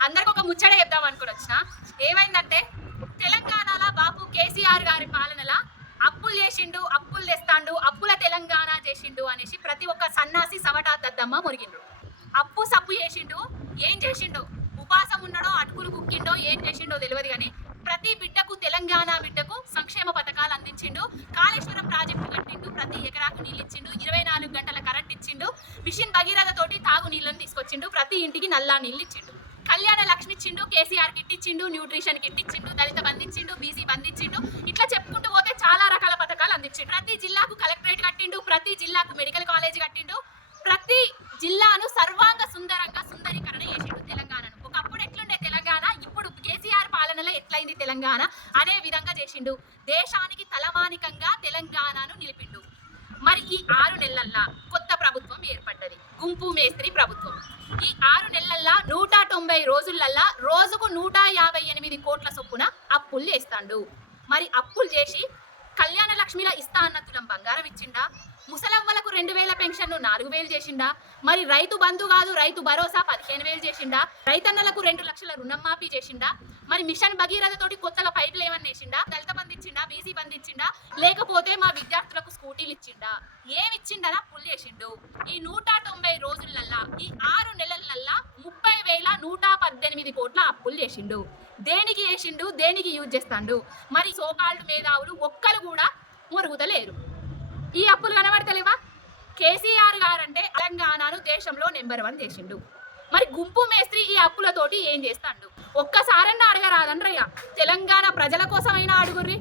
అందరికి ఒక ముచ్చట చెప్దాం అనుకుని వచ్చిన. ఏమైందంటే తెలంగాణలో బాపు కేసీఆర్ గారి పాలనల అప్పులు చేసిండు అప్పులు తెస్తాండు అప్పుల తెలంగాణ చేసిండు అనేసి ప్రతి ఒక్క సన్నాసి సవటా దద్దమ్మ మురిగిండు అప్పు సప్పు చేసిండు ఏం చేసిండు? ఉపాసం ఉన్నాడో అటుకులు కుక్కిండో ఏం చేసిండో తెలియదు కానీ ప్రతి బిడ్డకు తెలంగాణ బిడ్డకు సంక్షేమ పథకాలు అందించిండు కాళేశ్వరం ప్రాజెక్టు కట్టిండు ప్రతి ఎకరాకు నీళ్ళు ఇచ్చిండు ఇరవై నాలుగు గంటల కరెంట్ ఇచ్చిండు మిషన్ భగీరథ తోటి తాగు నీళ్ళని తీసుకొచ్చిండు ప్రతి ఇంటికి నల్లా నీళ్ళు ఇచ్చిండు కళ్యాణ లక్ష్మి ఇచ్చిండు కేసీఆర్ కిట్ ఇచ్చిండు న్యూట్రిషన్ కిట్ ఇచ్చిండు దళిత బంధించిండు బీసీ బంధించిండు ఇట్లా చెప్పుకుంటూ పోతే చాలా రకాల పథకాలు అందించిండు. ప్రతి జిల్లాకు కలెక్టరేట్ కట్టిండు ప్రతి జిల్లాకు మెడికల్ కాలేజ్ కట్టిండు ప్రతి జిల్లాను సర్వాంగ సుందరంగా సుందరీకరణ చేసిండు తెలంగాణను. ఒకప్పుడు ఎట్లుండే తెలంగాణ? ఇప్పుడు కేసీఆర్ పాలనలో ఎట్లయింది తెలంగాణ? అదే విధంగా చేసిండు. దేశానికి తలమానికంగా తెలంగాణను నిలిపిండు. మరి ఈ ఆరు నెలల్లో కొత్త ప్రభుత్వం ఏర్పడ్డది. గుంపు మేస్త్రి ప్రభుత్వం. ఈ ఆరు నెలల్లో నూట తొంభై రోజులల్లా రోజుకు నూట యాభై ఎనిమిది కోట్ల చొప్పున అప్పులు చేస్తాడు. మరి అప్పులు చేసి కళ్యాణ లక్ష్మిలా ఇస్తా అన్న తులం బంగారం ఇచ్చిండా? ముసలవ్వలకు రెండు వేల పెన్షన్ నాలుగు వేలు చేసిండా? మరి రైతు బంధు కాదు రైతు భరోసా పదిహేను వేలు చేసిండా? రైతన్నలకు రెండు లక్షల రుణం మాఫీ చేసిండా? మరి మిషన్ భగీరథ తోటి కొత్తగా పైపులు ఏమన్నా వేసిండా? దళిత బంధు ఇచ్చిండా? బీసీ బంధు ఇచ్చిండా? లేకపోతే మా విద్యార్థులకు స్కూటీలు ఇచ్చిండా? ఏమి ఇచ్చిండనా పుల్ చేసిండు. ఈ నూట తొంభై రోజులల్లా ఈ ఆరు నెలలల్లా ముప్పై వేల నూట పద్దెనిమిది కోట్ల అప్పులు చేసిండు. దేనికి చేసిండు? దేనికి యూజ్ చేస్తాండు? మరి సోకాళ్ళు మేధావులు ఒక్కరు కూడా మురుగుతలేరు ఈ అప్పులు కనబడతలేవా? కేసీఆర్ గారంటే తెలంగాణను దేశంలో నెంబర్ వన్ చేసిండు. మరి గుంపు మేస్త్రి ఈ అప్పులతోటి ఏం చేస్తాడు? ఒక్కసారన్నా అడగరాదండ్రయ్య తెలంగాణ ప్రజల కోసమైనా అడుగుర్రి.